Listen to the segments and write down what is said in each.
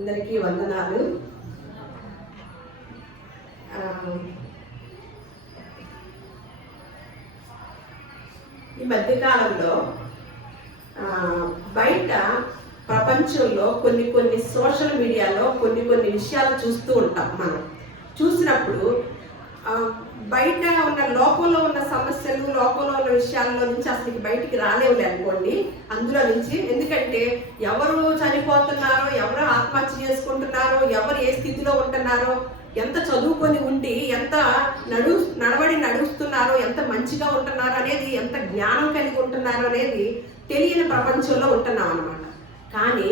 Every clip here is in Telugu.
అందరికీ వందనాలు. ఈ మధ్యకాలంలో బయట ప్రపంచంలో కొన్ని సోషల్ మీడియాలో కొన్ని విషయాలు చూస్తూ ఉంటాం. మనం చూసినప్పుడు బయట ఉన్న లోకంలో ఉన్న సమస్యలు, లోకంలో ఉన్న విషయాల్లో నుంచి అసలు బయటికి రాలేవులే అనుకోండి అందులో నుంచి. ఎందుకంటే ఎవరు చనిపోతున్నారో, ఎవరు ఆత్మహత్య చేసుకుంటున్నారో, ఎవరు ఏ స్థితిలో ఉంటున్నారో, ఎంత చదువుకొని ఉండి ఎంత నడుస్తున్నారో, ఎంత మంచిగా ఉంటున్నారో అనేది, ఎంత జ్ఞానం కలిగి ఉంటున్నారో అనేది తెలియని ప్రపంచంలో ఉంటున్నాం అన్నమాట. కానీ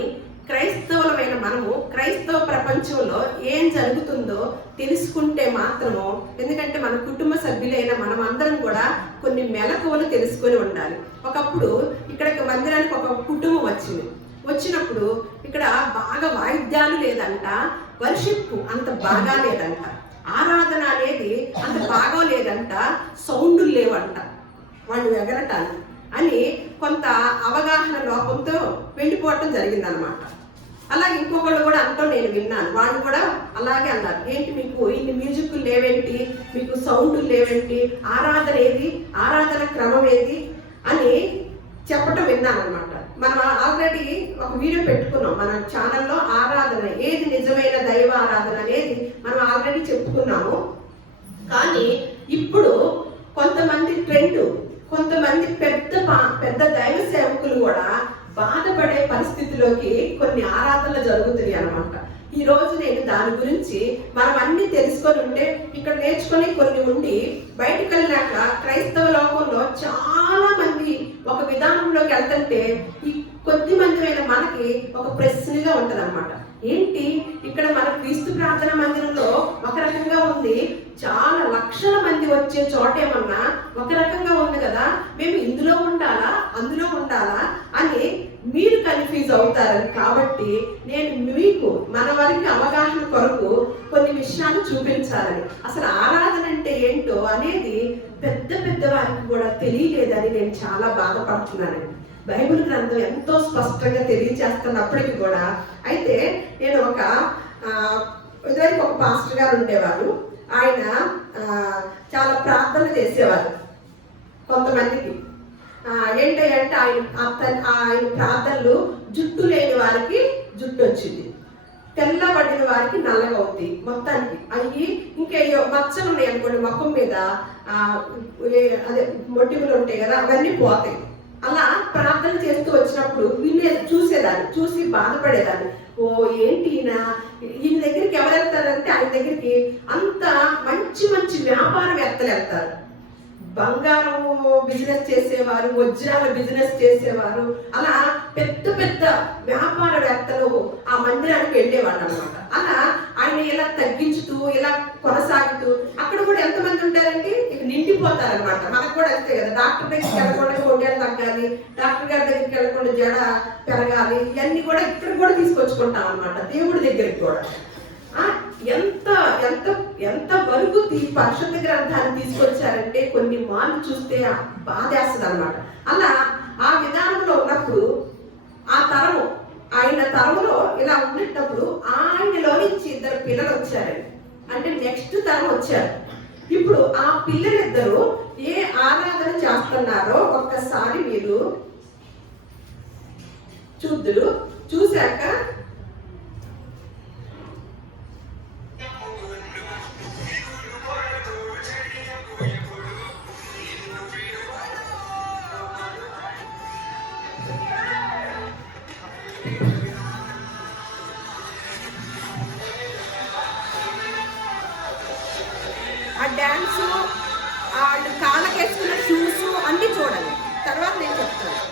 క్రైస్తవులమైన మనము క్రైస్తవ ప్రపంచంలో ఏం జరుగుతుందో తెలుసుకుంటే మాత్రము, ఎందుకంటే మన కుటుంబ సభ్యులైన మనం అందరం కూడా కొన్ని మెలకువలు తెలుసుకొని ఉండాలి. ఒకప్పుడు ఇక్కడికి మందిరానికి ఒక కుటుంబం వచ్చినప్పుడు ఇక్కడ బాగా వాయిద్యాలు లేదంట, వర్షిప్ అంత బాగా లేదంట, ఆరాధన అనేది అంత బాగా లేదంట, సౌండ్లు లేవంట వాళ్ళు ఎగరటానికి అని కొంత అవగాహన లోపంతో వెళ్ళిపోవటం జరిగిందనమాట. అలాగే ఇంకొకళ్ళు కూడా అంటాం నేను విన్నాను, వాళ్ళు కూడా అలాగే అన్నారు, ఏంటి మీకు ఇన్ని మ్యూజిక్లు లేవేంటి, మీకు సౌండ్లు లేవేంటి, ఆరాధన క్రమం ఏది అని చెప్పటం విన్నాను అనమాట. మనం ఆల్రెడీ ఒక వీడియో పెట్టుకున్నాం మన ఛానల్లో, ఆరాధన ఏది నిజమైన దైవ ఆరాధన అనేది మనం ఆల్రెడీ చెప్పుకున్నాము. కానీ ఇప్పుడు కొంతమంది పెద్ద దైవ సేవకులు కూడా బాధపడే పరిస్థితిలోకి కొన్ని ఆరాధనలు జరుగుతున్నాయి అన్నమాట. ఈ రోజు నేను దాని గురించి మనం అన్ని తెలుసుకొని ఉంటే, ఇక్కడ నేర్చుకొని కొన్ని ఉండి బయటకు వెళ్ళాక క్రైస్తవ లోకంలో చాలా మంది ఒక విధానంలోకి వెళ్తుంటే ఈ కొద్ది మందిమైన మనకి ఒక ప్రశ్నగా ఉంటది అనమాట. ఏంటి ఇక్కడ మన క్రీస్తు ప్రార్థన మందిరంలో ఒక రకంగా ఉంది, చాలా లక్షల మంది వచ్చే చోటేమన్నా ఒక రకంగా ఉంది కదా, మేము ఇందులో ఉండాలా అందులో ఉండాలా అని మీరు కన్ఫ్యూజ్ అవుతారని. కాబట్టి నేను మీకు మన వారికి అవగాహన కొరకు కొన్ని విషయాలు చూపించాలని, అసలు ఆరాధన అంటే ఏంటో అనేది పెద్ద వారికి కూడా తెలియలేదని నేను చాలా బాధపడుతున్నానండి. బైబిల్ గ్రంథం ఎంతో స్పష్టంగా తెలియచేస్తున్నప్పటికీ కూడా. అయితే నేను ఇదివరకు ఒక పాస్టర్ గారు ఉండేవారు. ఆయన చాలా ప్రార్థనలు చేసేవారు కొంతమందికి. ఏంటంటే ఆయన ప్రార్థనలు, జుట్టు లేని వారికి జుట్టు వచ్చింది, తెల్లబడిన వారికి నల్లగా అవుతాయి, మొత్తానికి అవి ఇంకేయో మచ్చలు ఉన్నాయి అనుకోండి ముఖం మీద, అదే మొటిములు ఉంటాయి కదా, అవన్నీ పోతాయి. అలా ప్రార్థన చేస్తూ వచ్చినప్పుడు చూసి బాధపడేదాన్ని. ఓ ఏంటి ఈయన దగ్గరికి ఎవరు వెళ్తారంటే, ఆయన దగ్గరికి అంత మంచి వ్యాపారవేత్తలు వెళ్తారు. బంగారం బిజినెస్ చేసేవారు, వజ్రాల బిజినెస్ చేసేవారు, అలా పెద్ద వ్యాపారవేత్తలు ఆ మందిరానికి వెళ్ళేవాళ్ళు అనమాట. అలా ఆయన ఇలా తగ్గించుతూ ఇలా కొనసాగుతూ అక్కడ కూడా ఎంతమంది ఉంటారండి, ఇక నిండిపోతారనమాట. మనకు కూడా అంతే కదా, డాక్టర్ దగ్గరికి వెళ్ళకుండా కొట్టేలు తగ్గాలి, డాక్టర్ గారి దగ్గరికి వెళ్ళకుండా జడ పెరగాలి, ఇవన్నీ కూడా ఇక్కడ కూడా తీసుకొచ్చుకుంటాం అనమాట. దేవుడి దగ్గరికి కూడా ఎంత వరకు పరిశుద్ధ గ్రంథాన్ని తీసుకొచ్చారంటే కొన్ని మార్లు చూస్తే బాధేస్తుంది అనమాట. అలా ఆ విధానంలో ఉన్నప్పుడు ఆయన తరములో ఇలా ఉన్నప్పుడు ఆయనలో నుంచి 2 పిల్లలు వచ్చారండి. అంటే నెక్స్ట్ తరం వచ్చారు. ఇప్పుడు ఆ పిల్లలిద్దరూ ఏ ఆరాధన చేస్తున్నారో ఒక్కసారి మీరు చూశాక ఆ డ్యాన్సు, వాళ్ళు కాళ్ళకేసుకున్న షూస్ అన్నీ చూడండి, తర్వాత నేను చెప్తాను.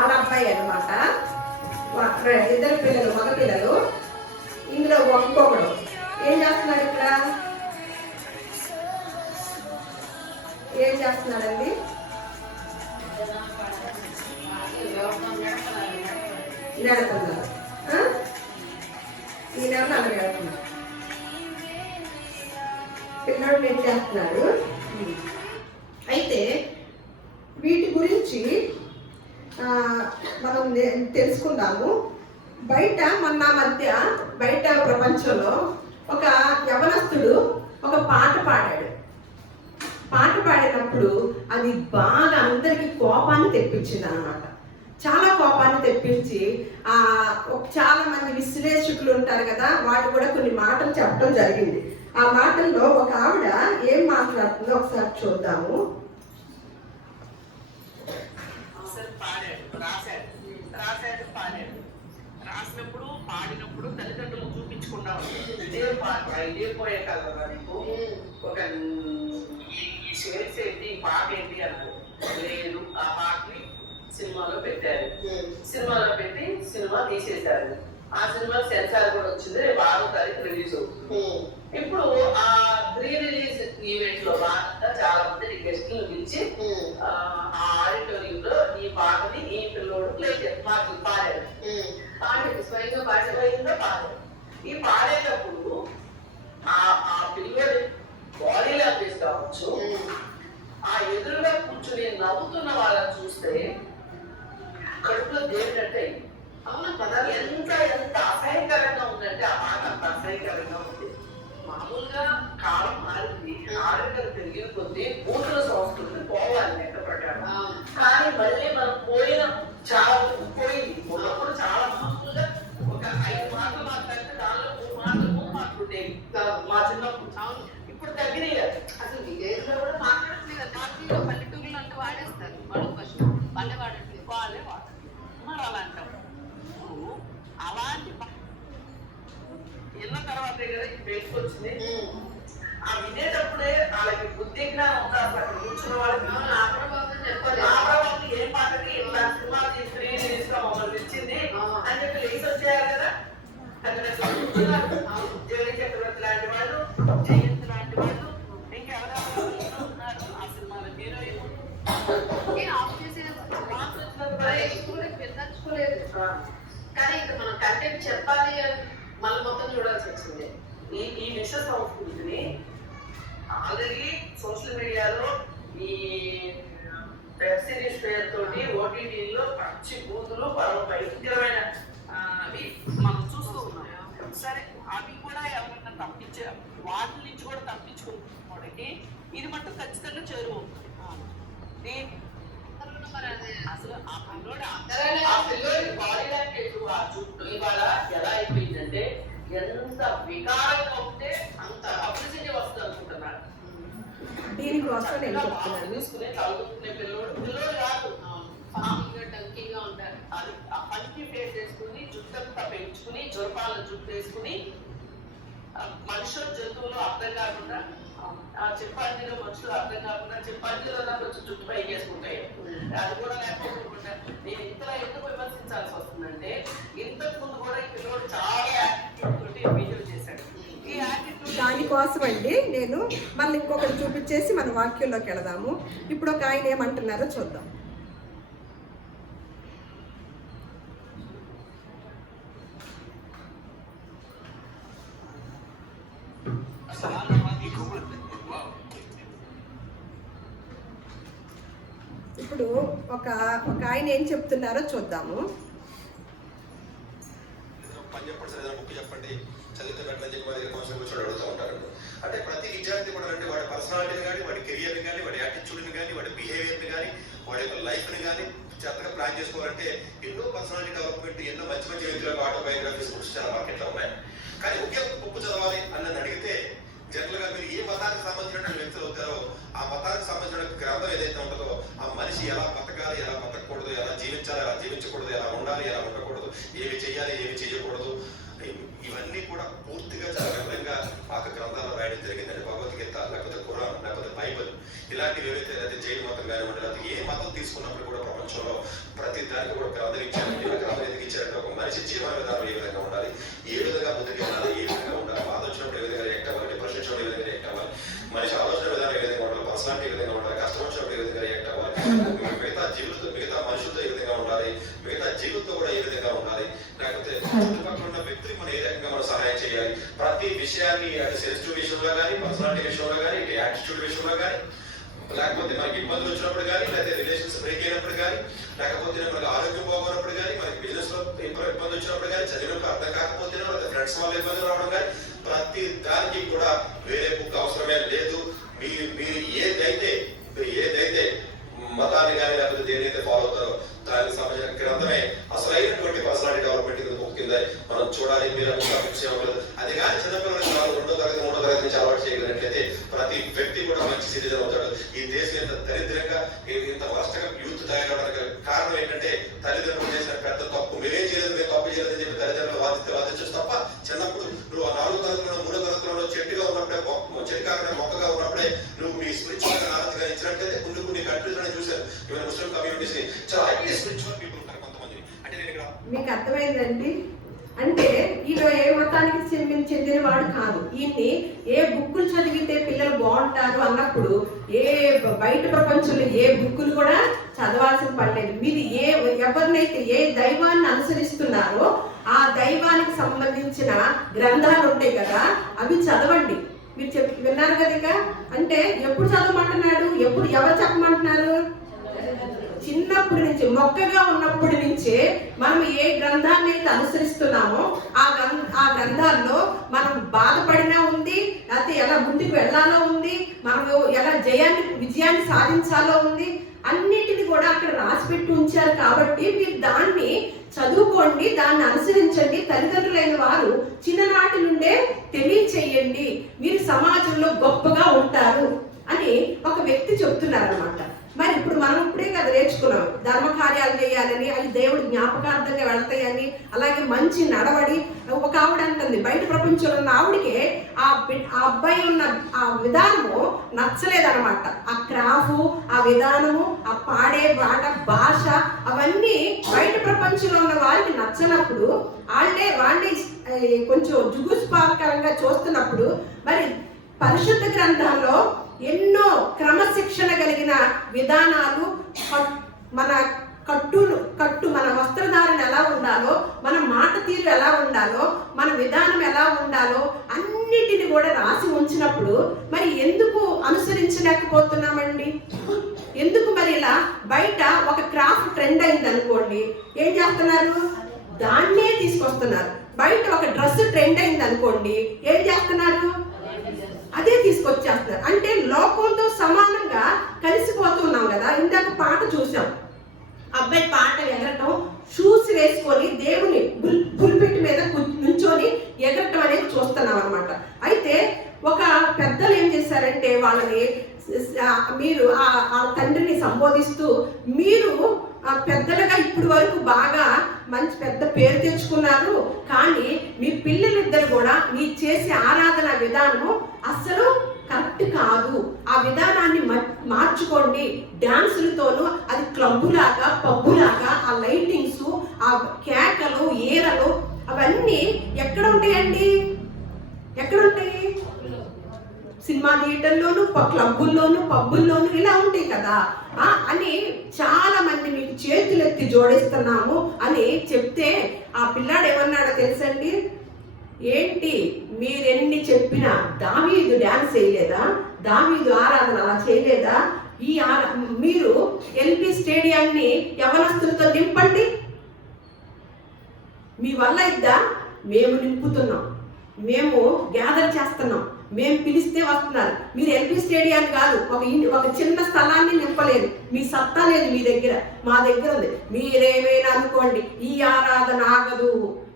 ఆడబ్బాయి అనమాట. ఇద్దరు పిల్లలు, మగ పిల్లలు. ఇందులో ఒక్కొక్కడు ఏం చేస్తున్నాడు ఇక్కడ? ఏం చేస్తున్నాడండి? నడుతున్నారు. ఈయన నడుతున్నారు. పిల్లడు ఏం చేస్తున్నాడు? అయితే వీటి గురించి మనం తెలుసుకుందాము. బయట మన మధ్య బయట ప్రపంచంలో ఒక యవనస్తుడు ఒక పాట పాడాడు. పాట పాడినప్పుడు అది బాగా అందరికి కోపాన్ని తెప్పించింది అన్నమాట. చాలా కోపాన్ని తెప్పించి చాలా మంది విశ్లేషకులు ఉంటారు కదా, వాళ్ళు కూడా కొన్ని మాటలు చెప్పడం జరిగింది. ఆ మాటల్లో ఒక ఆవిడ ఏం మాట్లాడుతుందో ఒకసారి చూద్దాము. రాసినప్పుడు పాడినప్పుడు తల్లిదండ్రులు చూపించుకున్నాము. పోయే కదా నీకు ఒక ఈ షేర్స్ ఏంటి, ఈ పాట ఏంటి అన్నారు. లేదు, ఆ పాటని సినిమాలో పెట్టారు. సినిమాలో పెట్టి సినిమా తీసేశారు. ఆ సినిమా సెన్సార్ కూడా వచ్చింది. రేపు 6వ తారీఖు రిలీజ్ అవుతుంది. ఇప్పుడు ఆ ప్రీ రిలీజ్ ఈవెంట్ లో భాగంగా చాలా మంది గెస్టులు పిలిచి ఆ ఆడిటోరియం లో ఈ పాటని ఈ పిల్లోడు ప్లే మాకు పాడారు. స్వయంగా పాడారు. ఈ పాడేటప్పుడు ఆ పిల్లోడి బాడీ లాంగ్వేజ్ కావచ్చు, ఆ ఎదురుగా కూర్చుని నవ్వుతున్న వాళ్ళని చూస్తే కడుపులో దేనికంటే అవునా పదాలు ఎంత అసహ్యకరంగా ఉందంటే ఆ మాట అంత అసహ్యకరంగా ఉంది. మామూలుగా కాలం మారింది, ఆరోగ్యం పెరిగిన కొద్దీ బూతుల సంస్కృతి పోవాలి లెక్క ప్రకారం. కానీ మళ్ళీ మనం చాలా పోయింది. ఒకప్పుడు చాలా మామూలుగా ఒక 5 మాటలు మాట్లాడితే దానిలో 3 మాటలు ఉండేవి మా చిన్నప్పుడు. ఇప్పుడు తగ్గినాయి. అసలు విలేజ్ లో కూడా మాట్లాడట్లేదు. పల్లెటూరులో అంటే వాడేస్తారు. వాళ్ళు ఫస్ట్ వాళ్ళే వాడట్లేదు, వాళ్ళే వాడతారు. మరి అలా అంటాం. అలాంటి విన్న తర్వాతే కదా ఇది బయటకు వచ్చింది. ఆ వినేటప్పుడే వాళ్ళకి బుద్ధి జ్ఞానం ఉండాలి. అక్కడ కూర్చున్న వాళ్ళకి ఏం పాటకి ఇలా సినిమా తీసుకుని మమ్మల్ని తెచ్చింది అని చెప్పి లేచి వచ్చేయాలి కదా. జగన్ చక్రవర్తి లాంటి వాళ్ళు, జయంత్ లాంటి వాళ్ళు, ఇంకెవరెవరు ఉన్నారు ఆ సినిమాలో హీరోయిన్. కానీ ఇక్కడ మనం కంటెంట్ చెప్పాలి అని మళ్ళీ మొత్తం చూడాల్సి వచ్చింది. ఈ విశ్వ సంస్కృతిని ఆల్రెడీ సోషల్ మీడియాలో ఈ వెబ్ సిరీస్ పేరుతోటి ఓటీటీలో పచ్చి బూతులు భయంకరమైన అవి మనం చూస్తూ ఉన్నాం. సరే, అవి కూడా ఎవరైనా తప్పించారు, వాటి నుంచి కూడా తప్పించుకోవడానికి ఇది మటు ఖచ్చితంగా చేరువవుతుంది. అసలు ఆ పిల్లోడి బాడీ లాంగ్వేజ్, ఆ చుట్టూ ఇవాళ ఎలా అయిపోయిందంటే ఎంత వికారంగా ఉంటే అంత అభివృద్ధి వస్తుంది అనుకుంటున్నారు. దీనికోసం నేను చెప్తున్నాను, తీసుకునే చదువుకునే పిల్లోడు కాదు, టంకీగా ఉంటారు. అది ఆ పంకి ఫేస్ వేసుకుని జుట్టంతా పెంచుకుని జొరపాలను జుట్టు వేసుకుని మనుషులు జంతువులు అర్థం కాకుండా, ఆ చింపాంజీలో మనుషులు అర్థం కాకుండా చింపాంజీలో కొంచెం జుట్టు పై చేసుకుంటాయి. అది కూడా లేకపోకుండా నేను ఇంతలా ఎందుకు విమర్శించాల్సి వస్తుందంటే, ఇంతకు ముందు కూడా ఈ పిల్లలు చాలా యాటిట్యూడ్ తోటి వీడియో చేశాడు. ఈ యాటిట్యూడ్ దానికోసం అండి నేను మళ్ళీ ఇంకొకటి చూపించేసి మన వాక్యంలోకి వెళదాము. ఇప్పుడు ఒక ఆయన ఏమంటున్నారో చూద్దాం. ఇప్పుడు ఒక ఆయన ఏం చెప్తున్నారో చూద్దాము. చెప్పండి, చదువుతున్నట్లని చెప్పి వారి కౌన్సిల్ కూర్చొని అడుగుతూ ఉంటారు. అంటే ప్రతి విద్యార్థి కూడా అంటే వాడి పర్సనాలిటీని కానీ, వాడి కెరియర్ని కానీ, వాడి యాటిట్యూడ్ని కానీ, వాడి బిహేవియర్ని కానీ, వాడి యొక్క లైఫ్ని కానీ చెత్తగా ప్లాన్ చేసుకోవాలంటే ఎన్నో పర్సనాలిటీ డెవలప్మెంట్, ఎన్నో మంచి మంచి వ్యక్తులకు ఆటోబయోగ్రఫీస్ బుక్స్ చాలా మార్కెట్లో ఉన్నాయి. కానీ ఒకే బుక్ చదవాలి అన్నది అడిగితే జనరల్ గా మీరు ఏ మతానికి సంబంధించిన వ్యక్తులు అవుతారో ఆ మతానికి సంబంధించిన గ్రంథం ఏదైతే ఉంటుందో ఆ మనిషి ఎలా బతకాలి, ఎలా బతకూడదు, ఎలా జీవించాలి, ఎలా జీవించకూడదు, ఎలా ఉండాలి, ఎలా ఉండకూడదు, ఏమి చేయాలి, ఏమి చేయకూడదు, ఇవన్నీ కూడా పూర్తిగా చాలా వివరంగా పాక గ్రంథాలు రాయడం జరిగిందండి. భగవద్గీత, లేకపోతే ఖురాన్, లేకపోతే బైబిల్, ఇలాంటివి ఏవైతే అది జైన్ మతం కానివ్వండి, లేకపోతే ఏ మతం తీసుకున్నప్పుడు కూడా ప్రపంచంలో ప్రతి దానికి కూడా గ్రంథం ఇచ్చారండి. ఇలా గ్రంథం ఎందుకు ఇచ్చారంటే ఒక మనిషి జీవన విధానం ఏ విధంగా ఉండాలి, ఏ విధంగా ముందుకు వెళ్ళాలి, ఏ విధంగా ఉండాలి, బాధ వచ్చినప్పుడు ఏ విధంగా రియాక్ట్ అవ్వాలి, డిప్రెషన్ వచ్చినప్పుడు ఏ విధంగా రియాక్ట్ అవ్వాలి, మనిషి ఆలోచన విధానం ఏ విధంగా ఉండాలి, పర్సనాలిటీ ఏ విధంగా ఉండాలి, కష్టం వచ్చినప్పుడు ఏ విధంగా రియాక్ట్ అవ్వాలి, మిగతా మనుషులతో ఏ విధంగా ఉండాలి, మిగతా జీవులతో కూడా ఏ విధంగా ఉండాలి, లేకపోతే చుట్టుపక్కల ఉన్న వ్యక్తికి మనం ఏ రకంగా మనం సహాయం చేయాలి, ప్రతి విషయాన్ని అటు సెన్సిటివ్ విషయంలో కానీ, పర్సనాలిటీ విషయంలో కానీ, ఇటు యాటిట్యూడ్ విషయంలో కానీ, లేకపోతే మనకి ఇబ్బందులు వచ్చినప్పుడు కానీ, లేకపోతే రిలేషన్స్ బ్రేక్ అయినప్పుడు కానీ, లేకపోతే మనకి ఆరోగ్యం బాగున్నప్పుడు కానీ, మనకి బిజినెస్ లో ఇబ్బంది వచ్చినప్పుడు కానీ, చదివినప్పుడు అర్థం కాకపోతే, లేకపోతే ఫ్రెండ్స్ వల్ల ఇబ్బందులు రావడం కానీ, ప్రతి దానికి కూడా వేరే బుక్ అవసరమే లేదు. మీరు ఏదైతే మతాన్ని కానీ లేకపోతే దేనైతే ఫాలో అవుతారో దానికి సంబంధించిన గ్రంథమే అసలైనటువంటి పర్సనాలిటీ డెవలప్మెంట్ బుక్ కింద మనం చూడాలి. మీరు అది కానీ చిన్నపిల్లలకి 2వ తరగతి 3వ తరగతి నుంచి అలవాటు చేయగలిగినట్లయితే ప్రతి వ్యక్తి కూడా మంచి సిటిజన్ అవుతాడు. ఈ దేశం ఇంత దరిద్రంగా ఇంత వరస్ట్గా యూత్ తయారవడానికి కారణం ఏంటంటే తల్లిదండ్రులు చేసిన పెద్ద తప్పు. మేమేం చేయలేదు, మేము తప్పు చేయలేదని చెప్పి తల్లిదండ్రులు వాదించచ్చు తప్ప, చిన్నప్పుడు నువ్వు 4వ తరగతిలో 3వ తరగతిలో చెట్టుగా ఉన్నప్పుడే, చెట్టు కాకుండా మొక్కగా ఉన్నప్పుడే నువ్వు మీ స్పిరిచువల్ నాలెడ్జ్ గా ఇచ్చినట్లయితే కొన్ని కంట్రీస్ అని చూశారు. ఇవన్నీ ముస్లిం కమ్యూనిటీస్ చాలా హైలీ స్పిరిచువల్ పీపుల్ ఉంటారు కొంతమంది. అంటే నేను ఇక్కడ మీకు అర్థమైందండి. అంటే ఈయన ఏ మతానికి చెందిన వాడు కాదు. ఈయన్ని ఏ బుక్కులు చదివితే పిల్లలు బాగుంటారు అన్నప్పుడు ఏ బయట ప్రపంచంలో ఏ బుక్కులు కూడా చదవాల్సిన పర్లేదు. మీరు ఎవరినైతే ఏ దైవాన్ని అనుసరిస్తున్నారో ఆ దైవానికి సంబంధించిన గ్రంథాలు ఉంటాయి కదా, అవి చదవండి. మీరు విన్నారు కదా. అంటే ఎప్పుడు చదవమంటున్నాడు, ఎవరు చెప్పమంటున్నారు? చిన్నప్పటి నుంచి, మొక్కగా ఉన్నప్పటి నుంచే మనం ఏ గ్రంథాన్ని అయితే అనుసరిస్తున్నామో ఆ గ్రంథాల్లో మనం బాధపడినా ఉంది, లేకపోతే ఎలా ముందుకు వెళ్ళాలో ఉంది, మనం ఎలా విజయాన్ని సాధించాలో ఉంది, అన్నిటిని కూడా అక్కడ రాసిపెట్టి ఉంచారు. కాబట్టి మీరు దాన్ని చదువుకోండి, దాన్ని అనుసరించండి. తల్లిదండ్రులైన వారు చిన్ననాటి నుండే తెలియచేయండి, మీరు సమాజంలో గొప్పగా ఉంటారు అని ఒక వ్యక్తి చెప్తున్నారు అన్నమాట. మరి ఇప్పుడు మనం ఇప్పుడే కదా నేర్చుకున్నాం, ధర్మకార్యాలు చేయాలని, అవి దేవుడు జ్ఞాపకార్థంగా వెళ్తాయని, అలాగే మంచి నడవడి. ఒక ఆవిడ అంటుంది, బయట ప్రపంచంలో ఉన్న ఆవిడకి ఆ అబ్బాయి ఉన్న ఆ విధానము నచ్చలేదన్నమాట. ఆ క్రాఫు, ఆ విధానము, ఆ పాడే పాట, భాష, అవన్నీ బయట ప్రపంచంలో ఉన్న వారికి నచ్చనప్పుడు వాళ్ళే కొంచెం జుగుస్పాకరంగా చూస్తున్నప్పుడు, మరి పరిశుద్ధ గ్రంథాల్లో ఎన్నో క్రమశిక్షణ కలిగిన విధానాలు, మన మన వస్త్రధారణ ఎలా ఉండాలో, మన మాట తీరు ఎలా ఉండాలో, మన విధానం ఎలా ఉండాలో అన్నిటిని కూడా రాసి ఉంచినప్పుడు మరి ఎందుకు అనుసరించలేకపోతున్నామండి? ఎందుకు మరి ఇలా బయట ఒక క్రాఫ్ట్ ట్రెండ్ అయింది అనుకోండి, ఏం చేస్తున్నారు? దాన్నే తీసుకొస్తున్నారు. బయట ఒక డ్రెస్ ట్రెండ్ అయింది అనుకోండి, ఏం చేస్తున్నారు? అదే తీసుకొచ్చేస్తున్నారు. అంటే లోకంతో సమానంగా కలిసిపోతున్నాం కదా. ఇందాక పాట చూసాం, అబ్బాయి పాట ఎగరటం, షూస్ వేసుకొని దేవుని పుల్పిట్ మీద నుంచొని ఎగరటం అనేది చూస్తున్నాం అనమాట. అయితే ఒక పెద్దలు ఏం చేశారంటే వాళ్ళని, మీరు ఆ తండ్రిని సంబోధిస్తూ, మీరు పెద్దలుగా ఇప్పటి వరకు బాగా మంచి పెద్ద పేరు తెచ్చుకున్నారు, కానీ మీ పిల్లలిద్దరు కూడా మీరు చేసే ఆరాధన విధానము అస్సలు కరెక్ట్ కాదు. ఆ విధానాన్ని మార్చుకోండి. డాన్సులతోనూ అది క్లబ్బులాగా, పబ్బులాగా, ఆ లైటింగ్స్, ఆ కేకలు, ఏరలు అవన్నీ ఎక్కడ ఉంటాయండి? ఎక్కడ ఉంటాయి? సినిమా థియేటర్లోను, క్లబ్బుల్లోను, పబ్బుల్లోను ఇలా ఉంటాయి కదా అని చాలా మంది మీకు చేతులెత్తి జోడిస్తున్నాము అని చెప్తే ఆ పిల్లాడు ఏమన్నాడో తెలుసండి? ఏంటి మీరెన్ని చెప్పినా దావీదు డాన్స్ చేయలేదా? దావీదు ఆరాధన అలా చేయలేదా? మీరు ఎల్బీ స్టేడియాన్ని యవనస్తులతో నింపండి, మీ వల్ల ఇద్దా? మేము నింపుతున్నాం, మేము గ్యాదర్ చేస్తున్నాం, మేము పిలిస్తే వస్తున్నారు. మీరు ఎల్బీ స్టేడియాన్ని కాదు, ఒక చిన్న స్థలాన్ని నింపలేదు. మీ సత్తా లేదు మీ దగ్గర, మా దగ్గర ఉంది. మీరేమైనా అనుకోండి, ఈ ఆరాధన ఆగదు,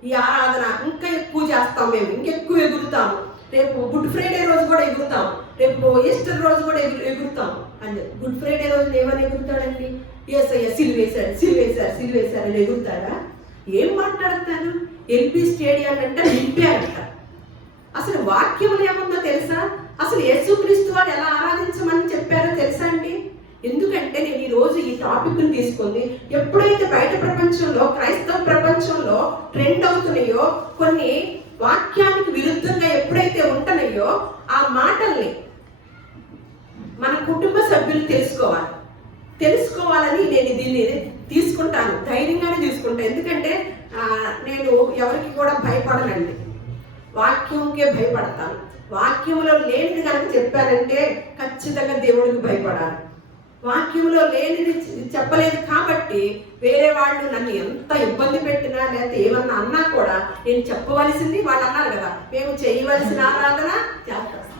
ఈ ఆరాధన ఇంకా ఎక్కువ చేస్తాం, మేము ఇంకెక్కువ ఎగురుతాము, రేపు గుడ్ ఫ్రైడే రోజు కూడా ఎగురుతాం, రేపు ఈస్టర్ రోజు కూడా ఎగురుతాం అని చెప్పి. గుడ్ ఫ్రైడే రోజు ఏమని ఎగురుతాడండి? యేసయ్య సిలువేశారు అని ఎగురుతాడా? ఏం మాట్లాడతాను? ఎల్పి స్టేడియం అంటే నింపారంట. అసలు వాక్యములు ఏముందో తెలుసా? అసలు యేసుక్రీస్తు వారు ఎలా ఆరాధించమని చెప్పారో తెలుసా అండి? ఎందుకంటే నేను ఈరోజు ఈ టాపిక్ని తీసుకుంది, ఎప్పుడైతే బయట ప్రపంచంలో, క్రైస్తవ ప్రపంచంలో ట్రెండ్ అవుతున్నాయో, కొన్ని వాక్యానికి విరుద్ధంగా ఎప్పుడైతే ఉంటున్నాయో, ఆ మాటల్ని మన కుటుంబ సభ్యులు తెలుసుకోవాలని నేను దీన్ని తీసుకుంటాను, ధైర్యంగానే తీసుకుంటాను. ఎందుకంటే నేను ఎవరికి కూడా భయపడనండి, వాక్యంకే భయపడతాను. వాక్యంలో లేనిది కనుక చెప్పానంటే ఖచ్చితంగా దేవుడికి భయపడాలి. వాక్యంలో లేనిది చెప్పలేదు కాబట్టి వేరే వాళ్ళు నన్ను ఎంత ఇబ్బంది పెట్టినా లేకపోతే ఏమన్నా అన్నా కూడా నేను చెప్పవలసింది, వాళ్ళు అన్నారు కదా మేము చేయవలసిన ఆరాధన.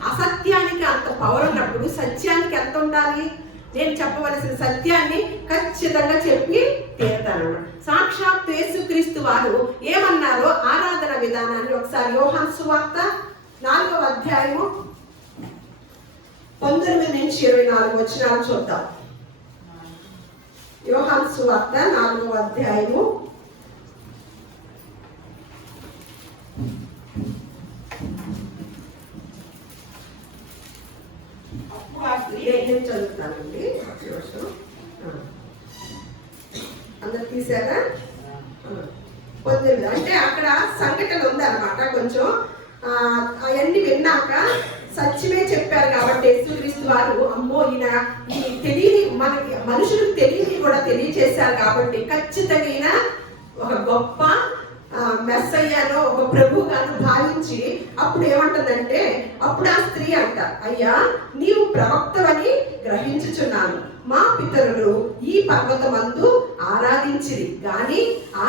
అసత్యానికి అంత పవర్ ఉన్నప్పుడు సత్యానికి ఎంత ఉండాలి? నేను చెప్పవలసిన సత్యాన్ని ఖచ్చితంగా చెప్పి తీరుతాను. సాక్షాత్ యేసుక్రీస్తు వారు ఏమన్నారో ఆరాధన విధానాన్ని ఒకసారి యోహాను సువార్త 4వ అధ్యాయము 19 నుంచి 24 వచనాలు చూద్దాం. యోహాను సువార్త 4వ అధ్యాయము 19 చదువుతానండి. అందరు తీసారా? 19 అంటే అక్కడ సంఘటన ఉందన్నమాట. కొంచెం అవన్నీ విన్నాక సత్యమే చెప్పారు కాబట్టి యేసుక్రీస్తు వారు అమ్మో ఈయన ఈ తెలియని మనకి మనుషులకు తెలియని కూడా తెలియచేశారు కాబట్టి ఖచ్చితంగా ఈయన ఒక గొప్ప మెస్సయ్యానో ఒక ప్రభువుగాను భావించి అప్పుడు ఏమంటుందంటే, అప్పుడు ఆ స్త్రీ అంట, అయ్యా నీవు ప్రవక్తవని గ్రహించుచున్నాను. మా పితరులు ఈ పర్వతమందు ఆరాధించిరి గాని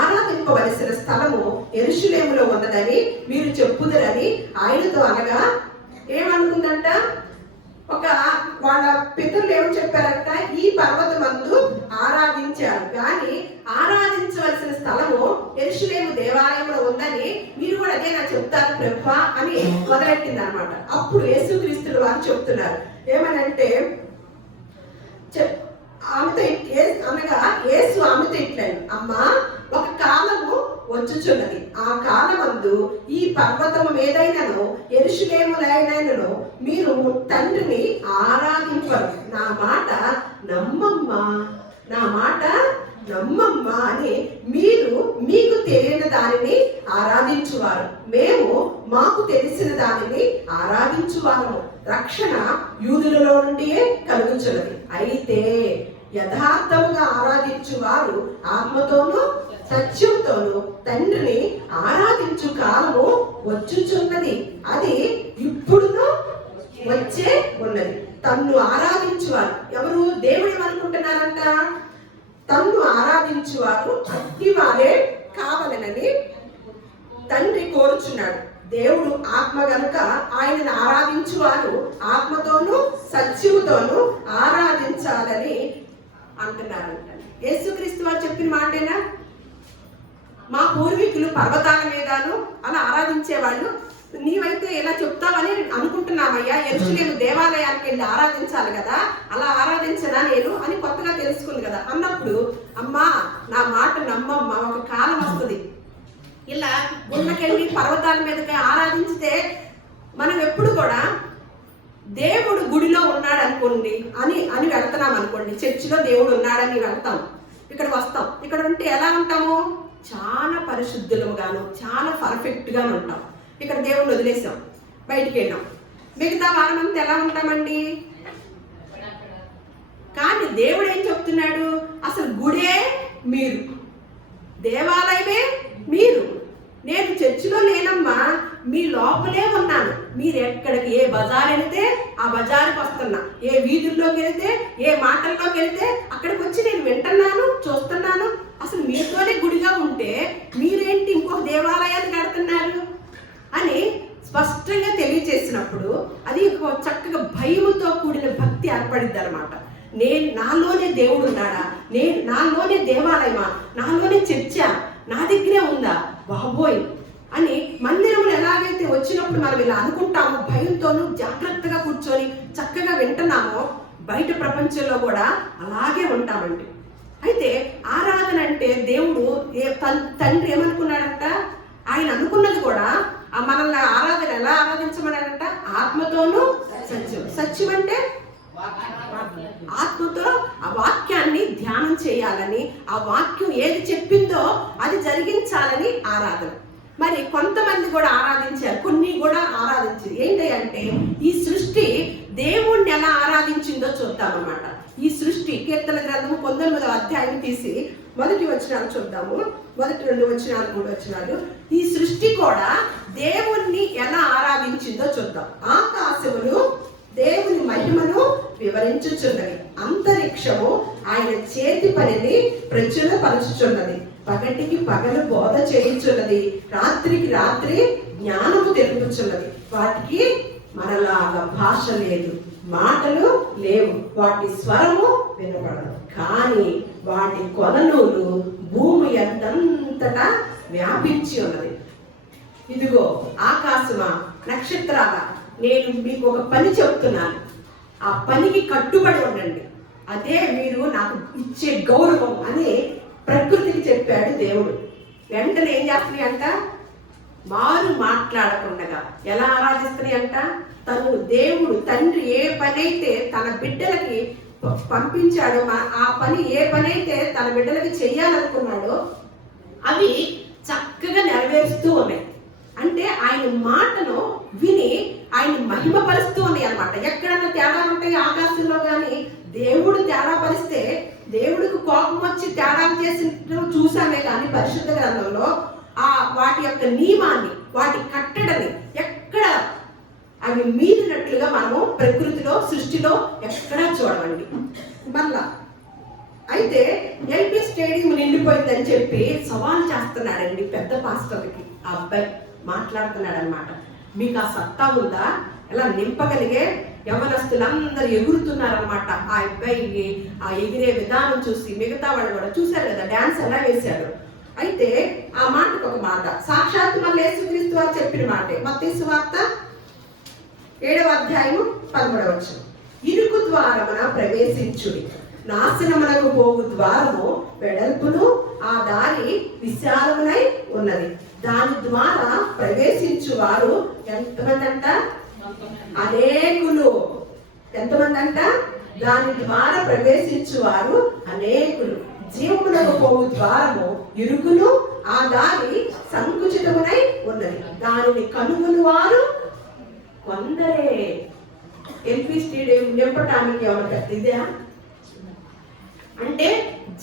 ఆరాధింపవలసిన స్థలము యెరూషలేములో ఉన్నదని మీరు చెప్పుదురని ఆయనతో అనగా ఏమనుకుందంట? ఒక వాళ్ళ పితరులు ఏమని చెప్పారంట? ఈ పర్వతమందు ఆరాధించారు కానీ ఆరాధించవలసిన స్థలము యెరూషలేము దేవాలయంలో ఉందని మీరు కూడా అదే నాకు చెప్తారు ప్రభువా అని మొదలెట్టింది అనమాట. అప్పుడు యేసుక్రీస్తులు వారు చెప్తున్నారు ఏమనంటే, ఆమెతో అనగా యేసు ఆమెతో ఇట్లని, అమ్మా ఒక కాలము వచ్చుచున్నది, ఆ కాలమందు ఈ పర్వతము మీదైనను యెరూషలేములైనను మీరు తండ్రిని ఆరాధింపరు. నా మాట నమ్మమ్మా అని మీరు మీకు తెలియని దానిని ఆరాధించువారు, మేము మాకు తెలిసిన దానిని ఆరాధించువారము. రక్షణ యూదులలో నుండియే కలుగుచున్నది. అయితే యథార్థముగా ఆరాధించువారు ఆత్మతోనూ సత్యంతోనూ తండ్రిని ఆరాధించు కాలము వచ్చుచున్నది, అది ఇప్పుడును వచ్చే ఉన్నది. తన్ను ఆరాధించువారు ఎవరు? దేవుడు ఏమనుకుంటున్నారంట? తన్ను ఆరాధించువారు అట్టి వారే కావాలనని తండ్రి కోరుచున్నాడు. దేవుడు ఆత్మ గనుక ఆయనను ఆరాధించువారు ఆత్మతోనూ సత్యముతోనూ ఆరాధించాలని అంటున్నారంట. యేసుక్రీస్తు వారు చెప్పిన మాటేనా? మా పూర్వీకులు పర్వతాల మీదను అలా ఆరాధించేవాళ్ళు, నీవైతే ఇలా చెప్తావని అనుకుంటున్నామయ్యా, యెరూషలేము దేవాలయానికి వెళ్ళి ఆరాధించాలి కదా, అలా ఆరాధించనా నేను అని కొత్తగా తెలుసుకుంది కదా అన్నప్పుడు, అమ్మా నా మాట నమ్మమ్మా, ఒక కాలం వస్తుంది ఇలా గుళ్ళకెళ్ళి పర్వతాల మీదకి ఆరాధించితే మనం ఎప్పుడు కూడా దేవుడు గుడిలో ఉన్నాడు అనుకోండి అని వెళ్తున్నాం అనుకోండి, చర్చిలో దేవుడు ఉన్నాడని వెళ్తాం, ఇక్కడికి వస్తాం, ఇక్కడ ఉంటే ఎలా ఉంటాము? చాలా పరిశుద్ధులుగాను చాలా పర్ఫెక్ట్గాను ఉంటాం. ఇక్కడ దేవుడిని వదిలేసాం, బయటికి వెళ్ళాం, మిగతా వారం అంతా ఎలా ఉంటామండి? కానీ దేవుడు ఏం చెప్తున్నాడు? అసలు గుడే మీరు, దేవాలయమే మీరు. నేను చర్చిలో లేనమ్మా, మీ లోపలే ఉన్నాను. మీరు ఎక్కడికి ఏ బజార్ వెళితే ఆ బజారుకి వస్తున్నా, ఏ వీధుల్లోకి వెళితే ఏ మాటల్లోకి వెళితే అక్కడికి వచ్చి నేను వింటున్నాను, చూస్తున్నాను. అసలు మీతోనే గుడిగా ఉంటే మీరేంటి ఇంకొక దేవాలయాన్ని కడుతున్నారు అని స్పష్టంగా తెలియజేసినప్పుడు అది చక్కగా భయముతో కూడిన భక్తి ఏర్పడింది అనమాట. నాలోనే దేవుడు ఉన్నాడా, నాలోనే దేవాలయమా, నాలోనే చర్చ నా దగ్గరే ఉందా బాబోయ్ అని మందిరంలో ఎలాగైతే వచ్చినప్పుడు మనం ఇలా అనుకుంటాము, భయంతోనూ జాగ్రత్తగా కూర్చొని చక్కగా వింటున్నామో, బయట ప్రపంచంలో కూడా అలాగే ఉంటామండి. అయితే ఆరాధన అంటే ఎందుకంటే దేవుడు తండ్రి ఏమనుకున్నాడంట, ఆయన అనుకున్నది కూడా మనల్ని ఆరాధన ఎలా ఆరాధించమన్నాడంట, ఆత్మతోనూ సత్యం. సత్యం అంటే ఆత్మతో ఆ వాక్యాన్ని ధ్యానం చేయాలని, ఆ వాక్యం ఏది చెప్పిందో అది జరిగించాలని ఆరాధన. మరి కొంతమంది కూడా ఆరాధించారు, కొన్ని కూడా ఆరాధించారు. ఏంటి అంటే ఈ సృష్టి దేవుణ్ణి ఎలా ఆరాధించిందో చూద్దామన్నమాట. ఈ సృష్టి కీర్తన గ్రంథము 19వ అధ్యాయం తీసి మొదటి వచనాలు చూద్దాము. మొదటి 2 వచనాలు 3 వచనాలు. ఈ సృష్టి కూడా దేవుణ్ణి ఎలా ఆరాధించిందో చూద్దాం. ఆకాశములు దేవుని మహిమను వివరించుచున్నది, అంతరిక్షము ఆయన చేతి పనిని ప్రచురపరచుచున్నది. పగటికి పగలు బోధ చేయుచున్నది, రాత్రికి రాత్రి జ్ఞానము తెలుపుచున్నది. వాటికి మనలాగా భాష లేదు, మాటలు లేవు, వాటి స్వరము వినపడదు. కానీ వాటి కొలనూలు భూమి ఎంతంతటా వ్యాపించి ఉన్నది. ఇదిగో ఆకాశమా, నక్షత్రాల, నేను మీకు ఒక పని చెప్తున్నాను, ఆ పనికి కట్టుబడి ఉండండి, అదే మీరు నాకు ఇచ్చే గౌరవం అని ప్రకృతికి చెప్పాడు దేవుడు. వెంటనే ఏం చేస్తున్నాయి అంట, మారు మాట్లాడకుండా ఎలా ఆరాధిస్తున్నాయి అంట, తను దేవుడు తండ్రి ఏ పని అయితే తన బిడ్డలకి పంపించాడో, ఆ పని ఏ పని అయితే తన బిడ్డలకి చెయ్యాలనుకున్నాడో అవి చక్కగా నెరవేరుస్తూ ఉన్నాయి. అంటే ఆయన మాటను విని ఆయన మహిమపరుస్తూ ఉన్నాయి అన్నమాట. ఎక్కడన్నా తేడా ఉంటాయి ఆకాశంలో, కానీ దేవుడు తేడా పరిస్తే దేవుడికి కోపం వచ్చి తేడా చేసి చూసామే, కానీ పరిశుద్ధ గ్రంథంలో వాటి యొక్క నియమాన్ని, వాటి కట్టడని ఎక్కడ అవి మీరినట్లుగా మనము ప్రకృతిలో సృష్టిలో ఎక్కడా చూడమండి. మళ్ళా అయితే ఎల్పి స్టేడియం నిండిపోయిందని చెప్పి సవాల్ చేస్తున్నాడండి పెద్ద పాస్టర్కి. ఆ అబ్బాయి మాట్లాడుతున్నాడు అనమాట, మీకు ఆ సత్తా ఉందా, ఎలా నింపగలిగే యవనస్తులందరూ ఎగురుతున్నారనమాట. ఆ అబ్బాయిని ఆ ఎగిరే విధానం చూసి మిగతా వాళ్ళు కూడా చూశారు కదా, డాన్స్ ఎలా వేశాడు. అయితే ఆ మాటకు ఒక మాట, సాక్షాత్తు మళ్ళీ యేసుక్రీస్తు వారు చెప్పిన మాటే. మత్తయి సువార్త 7వ అధ్యాయము 13వ వచనం. ఇరుకు ద్వారమున ప్రవేశించుడి, నాశనమునకు పోవు ద్వారము వెడల్పును, ఆ దారి విశాలమునై ఉన్నది, దాని ద్వారా ప్రవేశించు వారు ఎంతమంది అంట, అనేకులు. ఎంతమంది అంట, దాని ద్వారా ప్రవేశించు వారు అనేకులు. జీవమునకు పోవు ద్వారము ఇరుకును, ఆ దారి సంకుచితమునై ఉన్నది, దానిని కనుగొని వారు కొందరే. ఎల్పి స్టేడియం నింపటానికి ఎవరు ఇదే అంటే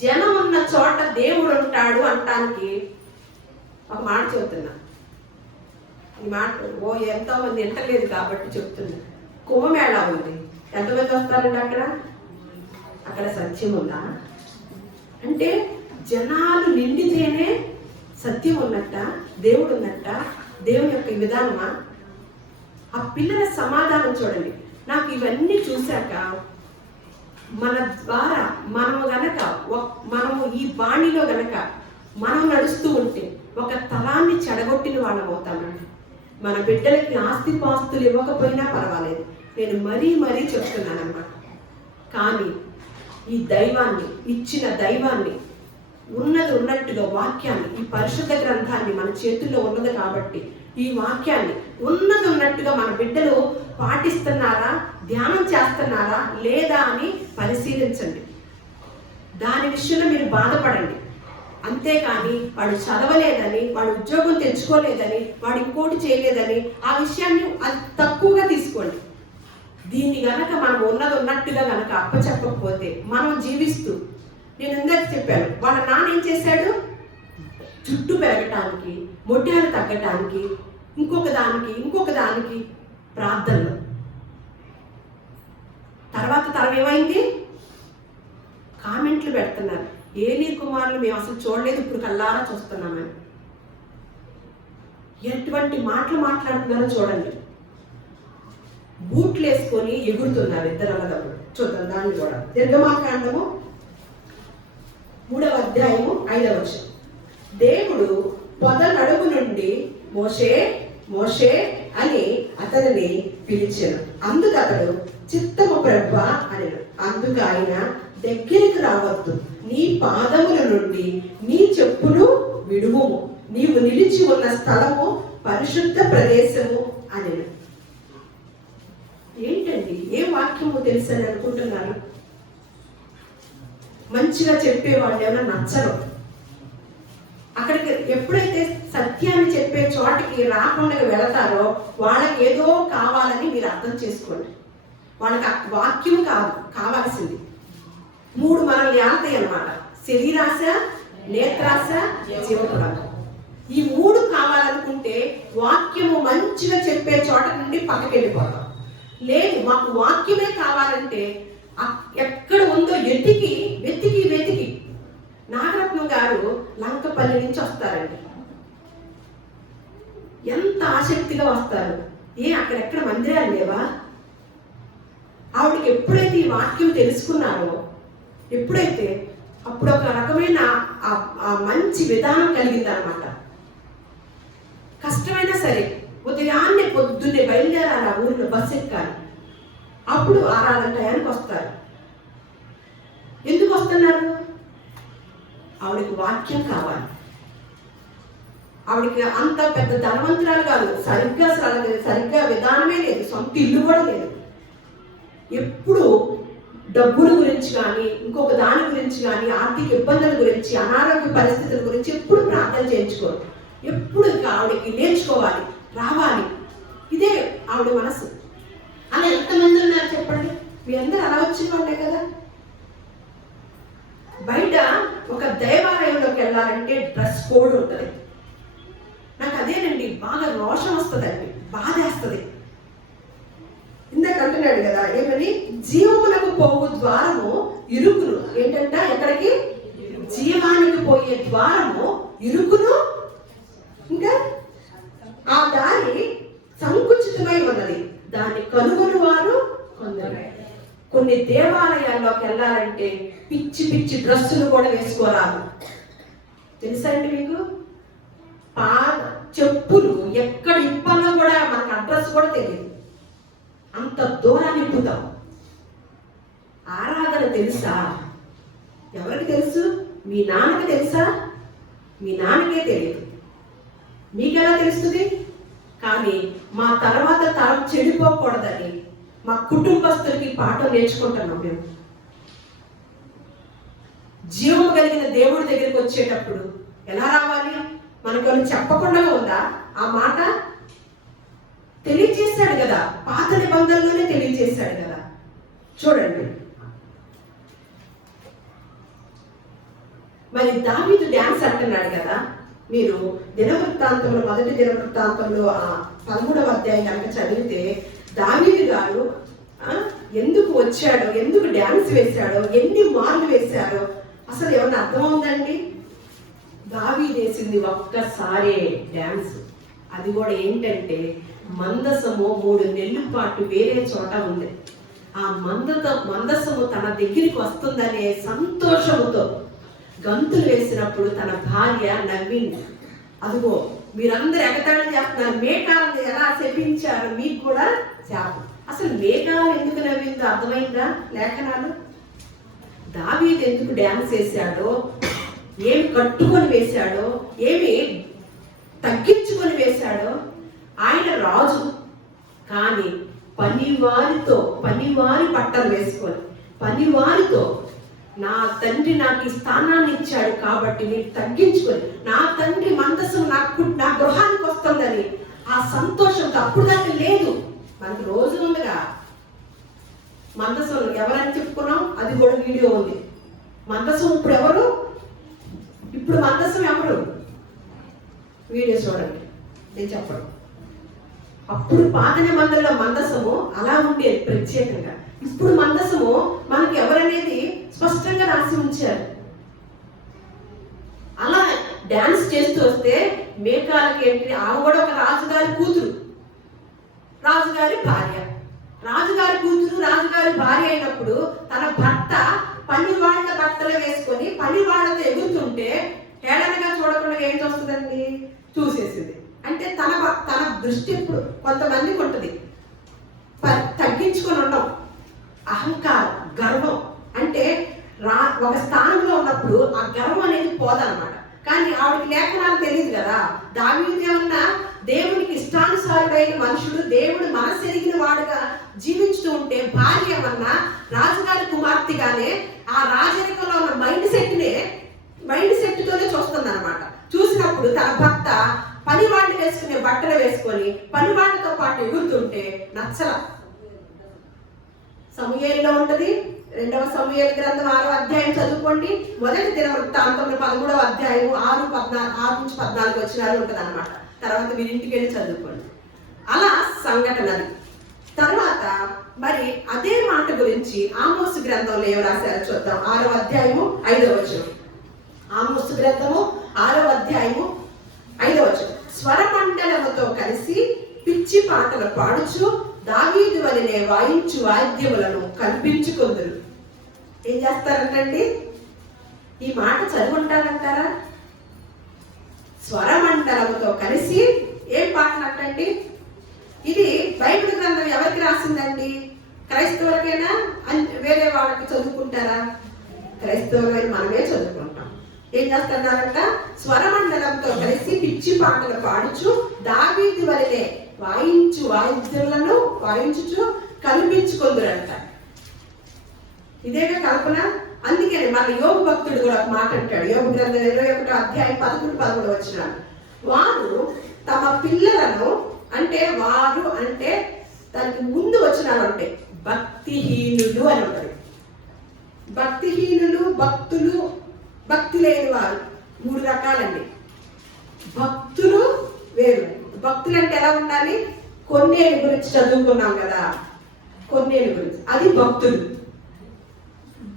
జనం ఉన్న చోట దేవుడు ఉంటాడు అంటానికి ఒక మాట చెబుతున్నా. ఈ మాట ఎంతో మంది వింటలేదు కాబట్టి చెప్తున్నా. కుంభమేళా ఉంది, ఎంతమంది వస్తారండి అక్కడ సత్యం ఉందా అంటే జనాలు నిండితేనే సత్యం ఉన్నట్ట, దేవుడు ఉన్నట్ట, దేవుని యొక్క విధానమా? ఆ పిల్లల సమాధానం చూడండి. నాకు ఇవన్నీ చూశాక మన ద్వారా మనము ఈ బాణిలో గనక మనం నడుస్తూ ఉంటే ఒక తలాన్ని చెడగొట్టిన వాళ్ళం అవుతామండి. మన బిడ్డలకి ఆస్తిపాస్తులు ఇవ్వకపోయినా పర్వాలేదు, నేను మరీ చెప్తున్నానమ్మా. కానీ ఈ దైవాన్ని, ఇచ్చిన దైవాన్ని, ఉన్నది ఉన్నట్టుగా వాక్యాన్ని, ఈ పరిశుద్ధ గ్రంథాన్ని మన చేతుల్లో ఉన్నది కాబట్టి ఈ వాక్యాన్ని ఉన్నది ఉన్నట్టుగా మన బిడ్డలు పాటిస్తున్నారా, ధ్యానం చేస్తున్నారా లేదా అని పరిశీలించండి. దాని విషయంలో మీరు బాధపడండి. అంతేకాని వాడు చదవలేదని, వాడు ఉద్యోగం తెచ్చుకోలేదని, వాడు ఇంకోటి చేయలేదని ఆ విషయాన్ని అది తక్కువగా తీసుకోండి. దీన్ని గనక మనం ఉన్నది ఉన్నట్టుగా గనక అప్పచెప్పకపోతే మనం జీవిస్తూ, నేను ఇందాక చెప్పాను, వాళ్ళ నాన్న ఏం చేశాడు, చుట్టూ పెరగటానికి, మొట్టాలు తగ్గటానికి, ఇంకొక దానికి ప్రార్థనలు. తర్వాత తరం ఏమైంది, కామెంట్లు పెడుతున్నారు, ఏలీ కుమారులు మేము అసలు చూడలేదు, ఇప్పుడు కల్లారా చూస్తున్నామని. ఎటువంటి మాటలు మాట్లాడుతున్నారో చూడండి. బూట్లు వేసుకొని ఎగురుతున్నారు ఇద్దరు అన్నదమ్ములు. చూద్దాం దాన్ని కూడా. నిర్గమాకాండము 3వ అధ్యాయము 5వ వచనం. దేవుడు పొదనడుగు నుండి మోషే మోషే అని అతనిని పిలిచాను. అందుకు అతడు చిత్తము ప్రభువా అనెను. అందుకు ఆయన దగ్గరికి రావద్దు, నీ పాదముల నుండి నీ చెప్పును విడువుము, నీవు నిలిచి ఉన్న స్థలము పరిశుద్ధ ప్రదేశము అని. ఏంటండి, ఏ వాక్యము తెలుసని అనుకుంటున్నారు? మంచిగా చెప్పేవాళ్ళు ఏమైనా నచ్చరు. అక్కడికి ఎప్పుడైతే సత్యాన్ని చెప్పే చోటికి రాకుండా వెళతారో వాళ్ళకి ఏదో కావాలని మీరు అర్థం చేసుకోండి. వాళ్ళకి వాక్యం కావాల్సింది 3 మనల్ని ఆల్తాయి అన్నమాట. శరీరాశ, నేత్రాశ, జీవపురాశ. ఈ 3 కావాలనుకుంటే వాక్యము మంచిగా చెప్పే చోట నుండి పక్కకి వెళ్ళిపోతాం. లేదు, మాకు వాక్యమే కావాలంటే ఎక్కడ ఉందో వెతికి నాగరత్నం గారు లంకపల్లి నుంచి వస్తారండి. ఎంత ఆసక్తిగా వస్తారు. అక్కడెక్కడ మందిరాలు లేవా? ఆవిడకి ఎప్పుడైతే ఈ వాక్యం తెలుసుకున్నారో, ఎప్పుడైతే అప్పుడు ఒక రకమైన మంచి విధానం కలిగిందనమాట. కష్టమైనా సరే ఉదయాన్నే పొద్దున్నే బయలుదేరాలి, ఆ ఊరిలో బస్సు ఎక్కాలి. అప్పుడు ఆరాధన టయానికి వస్తారు. ఎందుకు వస్తున్నారు? ఆవిడకి వాక్యం కావాలి. ఆవిడకి అంత పెద్ద ధనవంతురాలు కాదు, సరిగ్గా విధానమే లేదు, సొంత ఇల్లు కూడా లేదు. ఎప్పుడు డబ్బుల గురించి కానీ ఇంకొక దాని గురించి కానీ ఆర్థిక ఇబ్బందుల గురించి అనారోగ్య పరిస్థితుల గురించి ఎప్పుడు ప్రార్థన చేయించుకోరు. ఎప్పుడు ఇంకా ఆవిడకి నేర్చుకోవాలి, రావాలి, ఇదే ఆవిడ మనసు. అలా ఎంతమంది ఉన్నారు చెప్పండి? మీ అందరూ అలా వచ్చిన వాళ్ళే కదా. బయట ఒక దేవాలయంలోకి వెళ్ళాలంటే డ్రెస్ కోడ్ ఉంటుంది. నాకు అదేనండి బాగా రోషం వస్తుందండి, బాధేస్తుంది. ఇందాక అంటున్నాడు కదా, ఏమని? జీవమునకు పోవు ద్వారము ఇరుకును. ఏంటంట? ఎక్కడికి? జీవానికి పోయే ద్వారము ఇరుకును, ఇంకా ఆ దారి సంకుచితమై ఉన్నది, దాన్ని కనుగొని వారు కొందరు. కొన్ని దేవాలయాల్లోకి వెళ్ళాలంటే పిచ్చి డ్రెస్సులు కూడా వేసుకోరాదు. తెలుసా అండి మీకు? చెప్పులు ఎక్కడ ఇప్పాలో కూడా మనకు అడ్రస్ కూడా తెలియదు, అంత దూరాన్ని ఇప్పుతాం. ఆరాధన తెలుసా? ఎవరికి తెలుసు? మీ నాన్నకి తెలుసా? మీ నాన్నకే తెలియదు. మీకెలా తెలుస్తుంది? కానీ మా తర్వాత తరం చెడిపోకూడదని మా కుటుంబస్తులకి పాఠం నేర్చుకుంటున్నాం మేము. జీవము కలిగిన దేవుడి దగ్గరికి వచ్చేటప్పుడు ఎలా రావాలి? మనకు చెప్పకుండా ఉందా? ఆ మాట తెలియజేశాడు కదా, పాత నిబంధనలోనే తెలియజేశాడు కదా. చూడండి, మరి దావీదు డ్యాన్స్ అంటున్నాడు కదా. మీరు దినవృత్తాంతంలో, మొదటి దినవృత్తాంతంలో 13వ అధ్యాయం కనుక చదివితే దావీదు గారు ఎందుకు వచ్చాడో, ఎందుకు డ్యాన్స్ వేశాడో, ఎన్ని మార్లు వేశాడో అసలు ఏమన్నా అర్థమవుందండి? దావీదు వేసింది ఒక్కసారే డ్యాన్స్. అది కూడా ఏంటంటే మందసము 3 నెలల పాటు వేరే చోట ఉంది. ఆ మందసము తన దగ్గరికి వస్తుందనే సంతోషముతో గంతులు వేసినప్పుడు తన భార్య నవ్వింది. అదిగో మీరందరూ ఎగతాళి చేస్తున్నారు, మేఘాలను ఎలా శపించారు, మీకు కూడా శాపం. అసలు మేఘాలు ఎందుకు నవ్విందో అర్థమైందా? లేఖనాలు. దావీదు ఎందుకు డ్యాన్స్ వేశాడో, ఏమి కట్టుకొని వేశాడో, ఏమి తగ్గించుకొని వేశాడో. ఆయన రాజు, కానీ పనివారి బట్టలు వేసుకొని, పనివారితో నా తండ్రి నాకు ఈ స్థానాన్ని ఇచ్చాడు కాబట్టి నేను తగ్గించుకొని, నా తండ్రి మందసం నా గృహానికి వస్తుందని ఆ సంతోషంతో. అప్పుడు దాకా లేదు, మనకు రోజు ఉండగా మందసం ఎవరని చెప్పుకున్నాం, అది కూడా వీడియో ఉంది. మందసం ఇప్పుడు ఎవరు? ఇప్పుడు మందసం ఎవరు? వీడియో చూడండి, నేను చెప్పడం. అప్పుడు పాత నిబంధనలో మందసము అలా ఉండేది ప్రత్యేకంగా. ఇప్పుడు మందసము మనకి ఎవరనేది స్పష్టంగా రాసి ఉంచారు. అలా డాన్స్ చేస్తూ వస్తే మేఘాలకి ఏంటి? ఆమె కూడా ఒక రాజుగారి కూతురు, రాజుగారి భార్య. రాజుగారి కూతురు, రాజుగారి భార్య అయినప్పుడు తన భర్త పని వాళ్ళ బట్టలు వేసుకొని పని వాళ్ళతో ఎగురుతుంటే హేళనగా చూడకుండా ఏం చూస్తుందండి? చూసేసింది. అంటే తన దృష్టి ఇప్పుడు కొంతమందికి ఉంటుంది, తగ్గించుకొని ఉండడం, అహంకారం, గర్వం. అంటే ఒక స్థానంలో ఉన్నప్పుడు ఆ గర్వం అనేది పోదనమాట. కానీ ఆవిడకి లేఖనాలు తెలియదు కదా. దావీదు ఏమన్నా దేవునికి ఇష్టానుసారుడైన మనుషుడు, దేవుడు మనసు ఎరిగిన వాడుగా జీవించుతూ ఉంటే భార్య ఏమన్నా రాజుగారి కుమార్తెగానే ఆ రాజరికంలో ఉన్న మైండ్ సెట్తోనే చూస్తుంది అనమాట. చూసినప్పుడు తన భర్త పనివాళ్ళు వేసుకునే బట్టలు వేసుకొని పనివాళ్ళతో పాటు ఎగురుతుంటే నచ్చల. సమూయేలులో ఉంటది, 2వ సమూయేలు గ్రంథం 6వ అధ్యాయం చదువుకోండి. మొదటి దినవృత్తాంతంలో 13వ అధ్యాయం 6-14 వచనాలు ఉంటుంది అనమాట. తర్వాత మీరు ఇంటికి వెళ్ళి చదువుకోండి. అలా సంఘటనలు. తర్వాత మరి అదే మాట గురించి ఆమోసు గ్రంథంలో ఏం రాశారో చూద్దాం. 6వ అధ్యాయము 5వ వచనం. ఆమోసు గ్రంథము 6వ అధ్యాయము 5వ వచనం. స్వరమండలముతో కలిసి పిచ్చి పాటలు పాడుచు దావీదు వలెనే వాయించు వాద్యములను కల్పించుకొందురు. ఏం చేస్తారంటండి? ఈ మాట చదువుంటారంటారా? స్వరమండలముతో కలిసి ఏం పాటలు అంటండి? ఇది బైబిల్ గ్రంథం ఎవరికి రాసిందండి? క్రైస్తవులకైనా వేరే వాళ్ళకి చదువుకుంటారా? క్రైస్తవులైన మనమే చదువుకుంటాం. ఏం చేస్తున్నారంట? స్వరమండలంతో కలిసి పిచ్చి పాటలు పాడుచు దావీదు వలెనే వాయించు వాయిద్యులను వాయించుచు కల్పించుకుందురంట. ఇదేగా కల్పన. అందుకని మన యోగు భక్తుడు కూడా ఒక మాట అంటాడు. యోగు గ్రంథం 21వ అధ్యాయం 11-13 వచనాలు. వారు తమ పిల్లలను, అంటే వారు అంటే దానికి ముందు వచనాలు ఉంటాయి, భక్తిహీనులు అని ఉంటాయి. భక్తిహీనులు, భక్తులు, భక్తి లేని వారు 3 రకాలండి. భక్తులు వేరు. భక్తులు అంటే ఎలా ఉండాలి? కొన్నేళ్ళ గురించి చదువుకున్నాం కదా, కొన్నేళ్ళ గురించి, అది భక్తులు.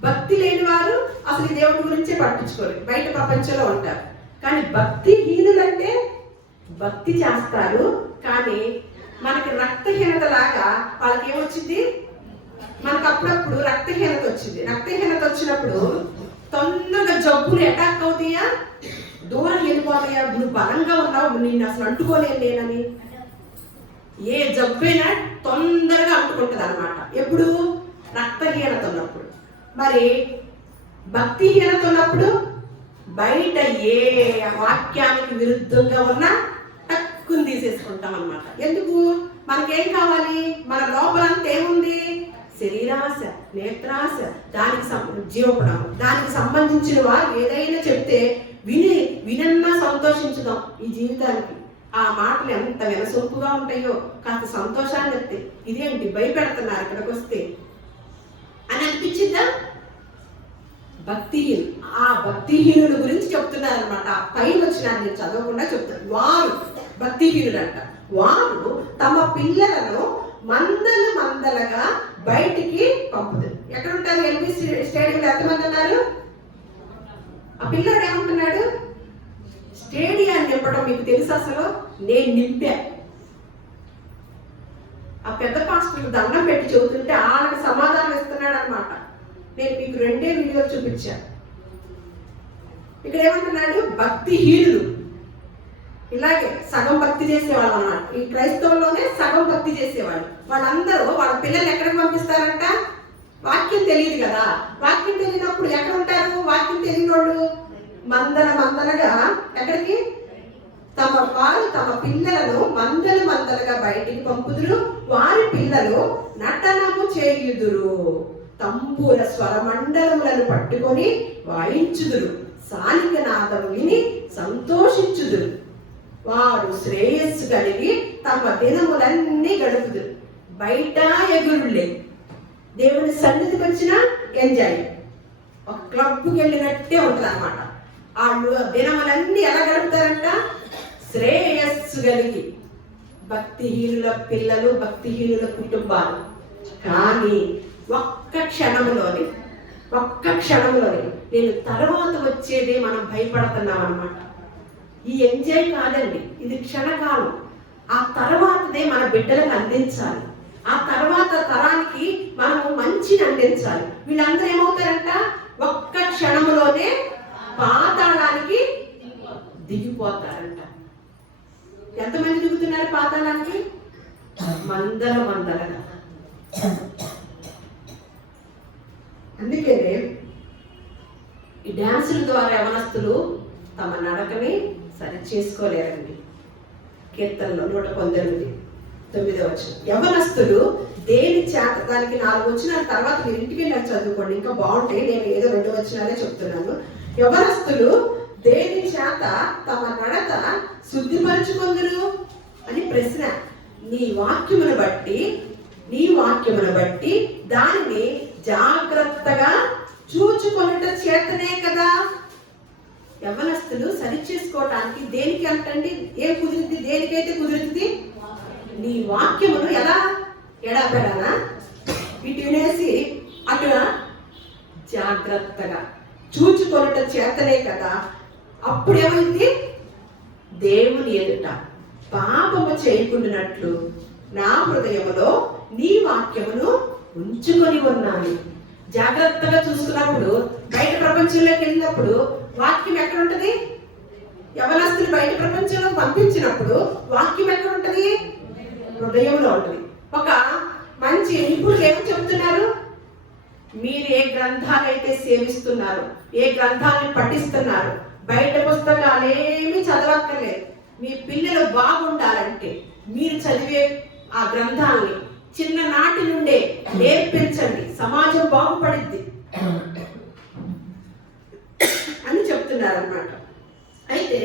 భక్తి లేని వారు అసలు దేవుడి గురించే పట్టించుకోరు, బయట ప్రపంచంలో ఉంటారు. కానీ భక్తిహీనులంటే భక్తి చేస్తారు, కానీ మనకి రక్తహీనత లాగా వాళ్ళకి ఏమొచ్చింది? మనకు అప్పుడప్పుడు రక్తహీనత వచ్చింది. రక్తహీనత వచ్చినప్పుడు తొందరగా జబ్బులు అటాక్ అవుతాయా, దూరం వెళ్ళిపోతాయా? నువ్వు బలంగా ఉన్నావు, నిన్ను అసలు అంటుకోలేను నేనని. ఏ జబ్బైనా తొందరగా అంటుకుంటుంది అనమాట. ఎప్పుడు? రక్తహీనత ఉన్నప్పుడు. మరి భక్తిహీనత ఉన్నప్పుడు బయట ఏ వాక్యానికి విరుద్ధంగా ఉన్నా టక్కుని తీసేసుకుంటాం అనమాట. ఎందుకు? మనకేం కావాలి? మన లోపలంతా ఏముంది? శరీరాశ, నేత్రాశ, దానికి జీవపడం, దానికి సంబంధించిన వారు ఏదైనా చెప్తే వినన్నా సంతోషించుదాం ఈ జీవితానికి. ఆ మాటలు ఎంత వినసొంపుగా ఉంటాయో, కాస్త సంతోషాన్ని చెప్తే ఇదేంటి భయపెడుతున్నారు ఇక్కడికి వస్తే అని అనిపించిందా? భక్తిహీను. ఆ భక్తిహీనుల గురించి చెప్తున్నారు అనమాట. పైన వచ్చిన నేను చదవకుండా చెప్తాను. వారు భక్తిహీనులు అంట. వారు తమ పిల్లలను మందలు మందలుగా బయటికి పంపుతారు. ఎక్కడ ఉంటారు? ఎల్బీ స్టేడియంలో ఎంతమంది ఉన్నారు? ఆ పిల్లాడు ఏమంటున్నాడు? స్టేడియాన్ని నింపడం మీకు తెలుసు? అసలు నేను నింపా. ఆ పెద్ద పాస్టర్లు దండం పెట్టి చెబుతుంటే వాళ్ళకి సమాధానం ఇస్తున్నాడు అనమాట. నేను మీకు 2 వీడియోలు చూపించాను. ఇక్కడ ఏమంటున్నాడు? భక్తిహీనులు. ఇలాగే సగం భక్తి చేసేవాళ్ళు అన్నమాట. ఈ క్రైస్తవుల్లోనే సగం భక్తి చేసేవాళ్ళు. వాళ్ళందరూ వాళ్ళ పిల్లల్ని ఎక్కడికి పంపిస్తారంట? వాక్యం తెలియదు కదా. వాక్యం తెలియనప్పుడు ఎక్కడ ఉంటారు? వాక్యం తెలియని వాళ్ళు మందలుగా ఎక్కడికి? వారు తమ పిల్లలను మందలుగా బయటికి పంపుదురు. వారి పిల్లలు నటనము చేయుదురు, తంబూర స్వరమండలములను పట్టుకొని వాయించుదురు, సాలిక నాదం విని సంతోషించుదురు. వారు శ్రేయస్సు కలిగి తమ దినములన్నీ గడుపుదురు. బయట ఎగురులే, దేవుని సన్నిధికి వచ్చిన ఎంజాయ్, ఒక క్లబ్కి వెళ్ళినట్టే ఉంటుంది అనమాట. వాళ్ళు దినములన్నీ ఎలా గడుపుతారంట? శ్రేయస్సు కలిగి. భక్తిహీనుల పిల్లలు, భక్తిహీనుల కుటుంబాలు. కానీ ఒక్క క్షణంలోనే నేను తర్వాత వచ్చేదే మనం భయపడుతున్నాం అనమాట. ఈ ఎంజాయ్ కాదండి, ఇది క్షణకాలం. ఆ తర్వాతదే మన బిడ్డలకు అందించాలి. ఆ తర్వాత తరానికి మనము మంచిని అందించాలి. వీళ్ళందరూ ఏమవుతారంట? ఒక్క క్షణంలోనే పాతాళానికి దిగిపోతారంట. ఎంతమంది దిగుతున్నారు పాతాళానికి? మందలుగా. అందుకనే డ్యాన్సుల ద్వారా యవనస్తులు తమ నడకని సరి చేసుకోలేరండి. కీర్తనలో 119:9 యవనస్తులు దేని చేత, దానికి 4 వచనాల తర్వాత మీరు ఇంటికి వెళ్ళి చదువుకోండి, ఇంకా బాగుంటాయి. నేను ఏదో 2 వచనాలే చెప్తున్నాను. యవనస్తులు దేని చేత తమ నడత శుద్ధిపరచుకొందురు అని ప్రశ్న. నీ వాక్యమును బట్టి దానిని జాగ్రత్తగా చూచుకొనుట చేతనే కదా. యవనస్తులు సరి చేసుకోవటానికి దేనికి అంటండి, ఏం కుదిరింది? దేనికైతే కుదిరింది? నీ వాక్యమును ఎలా ఎడాపెడానా ఇటు వినేసి అటు జాగ్రత్తగా చూచుకొనుట చేతనే కదా. అప్పుడేమైంది? దేవుని ఎదుట పాపము చేయకుండానట్లు నా హృదయములో నీ వాక్యమును ఉంచుకొని ఉన్నాను. జాగ్రత్తగా చూసుకున్నప్పుడు, బయట ప్రపంచంలోకి వెళ్ళినప్పుడు వాక్యం ఎక్కడ ఉంటది? యవనస్తులు బయట ప్రపంచంలో పంపించినప్పుడు వాక్యం ఎక్కడ ఉంటది? హృదయంలో ఉంటది. ఒక మంచి నిపుణులు ఏమని చెప్తున్నారు? మీరు ఏ గ్రంథాలైతే సేవిస్తున్నారు, ఏ గ్రంథాన్ని పఠిస్తున్నారు, బయట పుస్తకాలు ఏమీ చదవక్కర్లేదు. మీ పిల్లలు బాగుండాలంటే మీరు చదివే ఆ గ్రంథాన్ని చిన్ననాటి నుండే నేర్పించండి, సమాజం బాగుపడిద్ది అని చెప్తున్నారు అన్నమాట. అయితే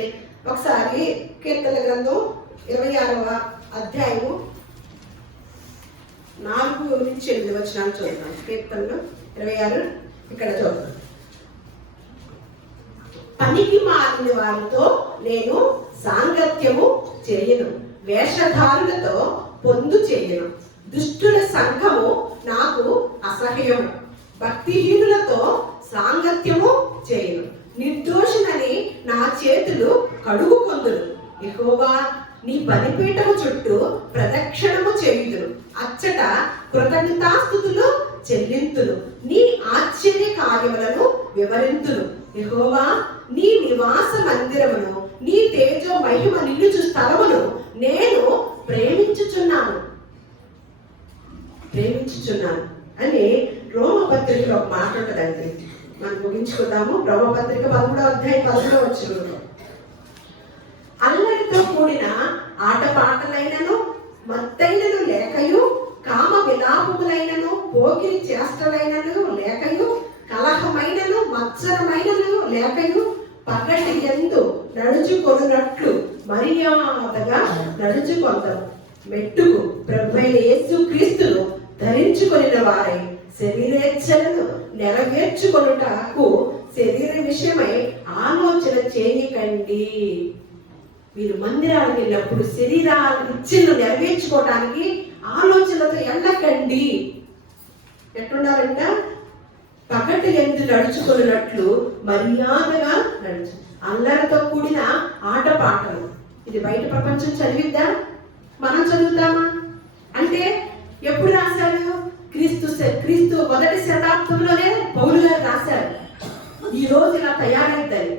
ఒకసారి కీర్తన గ్రంథం 26వ అధ్యాయము 4-8 వచనాలు చూద్దాం. కీర్తనలు 26 ఇక్కడ చూద్దాం. పనికి మారిన వారితో నేను సాంగత్యము చేయను, వేషధారులతో పొందు చేయను, దుష్టుల సంఘము నాకు అసహ్యము, భక్తిహీనులతో సాంగత్యము చేయను, నిర్దోషులని నా చేతులు కడుగుకొందును. యెహోవా నీ బలిపీఠము చుట్టూ ప్రదక్షిణము చేయుదును, అచ్చట కృతజ్ఞతాస్తుతులు చెల్లింతును, నీ ఆశ్చర్య కార్యములను వివరింతును. యెహోవా నీ నివాస మందిరమును, నీ తేజో మహిమ నిలుచు స్థలమును నేను ప్రేమించుచున్నాను అని రోమపత్రికలో ఒక మాట ఉంటుందండి. మనం ముగించుకుందాము. రోమపత్రిక 13వ అధ్యాయం 10వ వచనంలో, అల్లరితో కూడిన ఆటపాటలైనను మత్తైనను లేకయు, కామ విలాపములైనను పోకిరి చేష్టలైనను లేకయు, కలహమైనను మత్సరమైనను లేకయు, పగటి యందు నడుచుకొనున్నట్లు మర్యాదగా నడుచుకొందరు. మెట్టుకు ప్రభువైన యేసు క్రీస్తును ధరించుకొనిన వారై శరీరేచ్ఛలను నెరవేర్చుకొనుటకు శరీర విషయమై ఆలోచన చేయకండి. మీరు మందిరానికి వెళ్ళినప్పుడు శరీరాల ఇచ్ఛను నెరవేర్చుకోవటానికి ఆలోచనతో వెళ్ళకండి. ఎట్లుండాలంట? పగటి యందు నడుచుకున్నట్లు మర్యాదగా నడుచు. అల్లరితో కూడిన ఆటపాటలు. ఇది బయట ప్రపంచం చదివిద్దా? మనం చదువుతామా? అంటే ఎప్పుడు రాశాడు? క్రీస్తు 1వ శతాబ్దంలోనే పౌలు గారు రాశారు. ఈ రోజు ఇలా తయారైద్దని.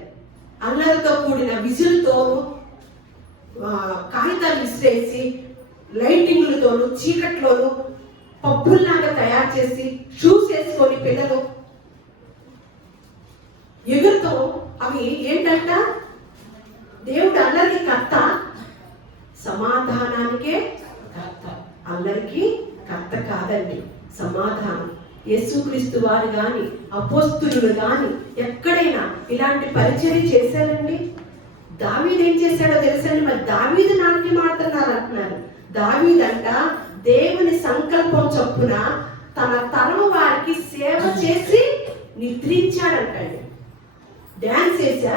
అల్లరితో కూడిన విజులతోనూ, కాగితాలు విసిరేసి, లైటింగ్లతోనూ, చీకట్లోనూ పబ్బుల్లాగా తయారు చేసి షూస్ వేసుకొని పిల్లలు ఎగురుతో, అవి ఏంటంట? దేవుడు అల్లరికి కర్త, సమాధానానికే కర్త. అల్లరికి కర్త కాదండి, సమాధానం. యేసుక్రీస్తు వారు కానీ అపోస్తులు కానీ ఎక్కడైనా ఇలాంటి పరిచర్య చేశారండి? దావీదు ఏం చేశాడో తెలుసండి? మరి దావీదు నాట్యం ఆడుతున్నారు అంటున్నారు. దావీదంట దేవుని సంకల్పం చొప్పున తన తరము వారికి సేవ చేసి నిద్రించాడంటండి. డ్యాన్స్ వేసా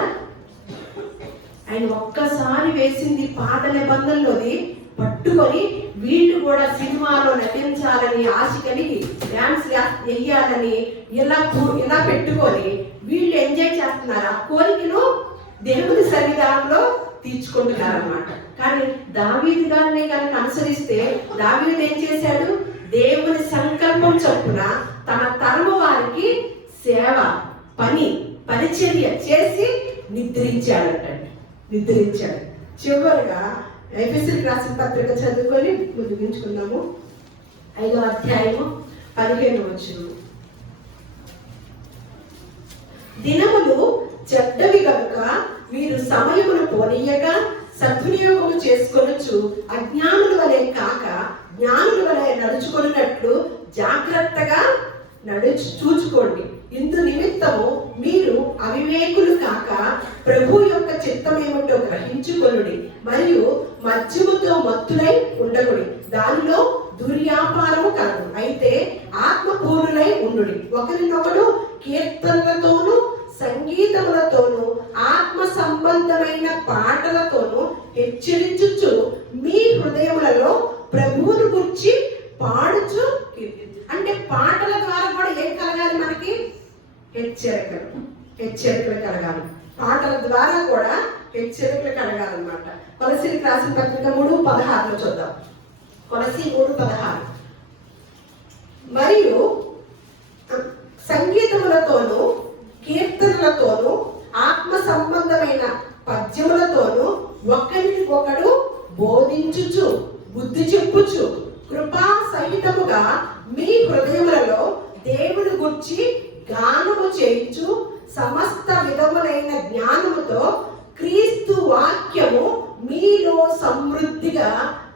ఆయన ఒక్కసారి వేసింది పాత నిబంధనలోది పట్టుకొని వీళ్ళు కూడా సినిమాలో నటించాలని ఆశ కలిగి డ్యాన్స్ వెయ్యాలని ఇలా పెట్టుకొని వీళ్ళు ఎంజాయ్ చేస్తున్నారు. ఆ కోరికను దేవుని సన్నిధానంలో తీర్చుకుంటున్నారు అన్నమాట. కానీ దావీదు గారిని కనుక అనుసరిస్తే దావీదు ఏం చేశాడు? దేవుని సంకల్పం చొప్పున తన తరము వారికి సేవ, పరిచర్య చేసి నిద్రించాడంటండి. చివరిగా ఎఫెసీయులకు రాసిన పత్రిక చదువుకొని ముగించుకుందాము. 5వ అధ్యాయము 15వ వచనం. దినములు చెడ్డవి గనుక మీరు సమయమును పోనీయక సద్వినియోగము చేసుకొనొచ్చు అజ్ఞానుల వలె కాక జ్ఞానుల వలె నడుచుకొనున్నట్లు జాగ్రత్తగా చూచుకోండి. ఇందు నిమిత్తము మీరు అవివేకులు కాక ప్రభు యొక్క చిత్తమేమిటో గ్రహించుకొనుడి. మరియు మద్యముతో మత్తులై ఉండకుడి, దానిలో దుర్వ్యాపారము కలదు. అయితే ఆత్మపూర్ణులై ఉండుడి, ఒకరినొకడు కీర్తనలతోనూ సంగీతములతోనూ ఆత్మ సంబంధమైన పాటలతోనూ హెచ్చరించుచు మీ హృదయములలో ప్రభువును గురించి పాడుచు. అంటే పాటల ద్వారా కూడా ఏం కలగాలి? మనకి హెచ్చరికలు కలగాలి. పాటల ద్వారా కూడా హెచ్చరికలు కలగాలన్నమాట. కొలసీలకు రాసిన పత్రిక 3:16 చూద్దాం. కొలసీ 3:16. మరియు సంగీతములతోనూ కీర్తనలతోనూ ఆత్మ సంబంధమైన పద్యములతోనూ ఒకరికొకడు బోధించుచు బుద్ధి చెప్పుచు కృపా సహితముగా మీ హృదయములలో దేవుని గురించి గానము చేయించు సమస్త విధములైన జ్ఞానముతో క్రీస్తు వాక్యము మీలో సమృద్ధిగా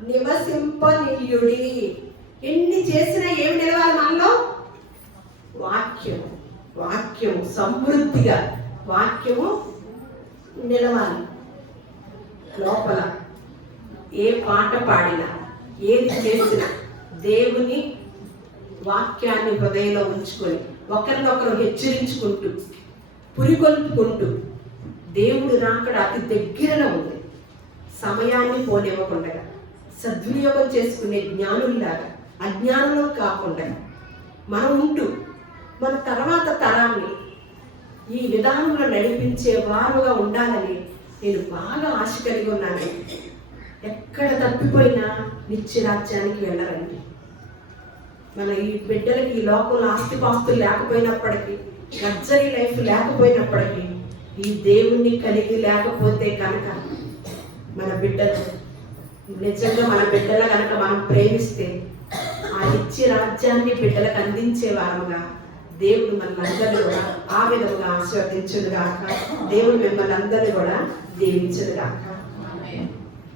నివసింపనీయుడి. ఎన్ని చేసినా ఏమి నిలవాలి మనలో? వాక్యము సమృద్ధిగా వాక్యము నిలవాలి లోపల. ఏ పాట పాడినా ఏది చేసినా దేవుని వాక్యాన్ని హృదయంలో ఉంచుకొని ఒకరినొకరు హెచ్చరించుకుంటూ పురికొల్పుకుంటూ దేవుడు రాకడ అతి దగ్గరలో ఉంది. సమయాన్ని పోనివ్వకుండా సద్వినియోగం చేసుకునే జ్ఞానుల్లాగా అజ్ఞానంలో కాకుండా మనం ఉంటూ మన తర్వాత తరాన్ని ఈ విధానంలో నడిపించే వారుగా ఉండాలని నేను బాగా ఆశ కలిగి ఉన్నాను. ఎక్కడ తప్పిపోయినా నిత్యరాజ్యానికి వెళ్ళరండి. మన ఈ బిడ్డలకి ఈ లోకంలో ఆస్తిపాస్తులు లేకపోయినప్పటికీ, లగ్జరీ లైఫ్ లేకపోయినప్పటికీ, ఈ దేవుణ్ణి కలిగి లేకపోతే కనుక మన బిడ్డలు నిజంగా మన బిడ్డల కనుక మనం ప్రేమిస్తే ఆ నిత్యరాజ్యాన్ని బిడ్డలకు అందించే వారముగా దేవుడు మనందరినీ కూడా ఆ విధముగా ఆశీర్వదించును గాక. దేవుడు మిమ్మల్ని అందరినీ కూడా దీవించును గాక.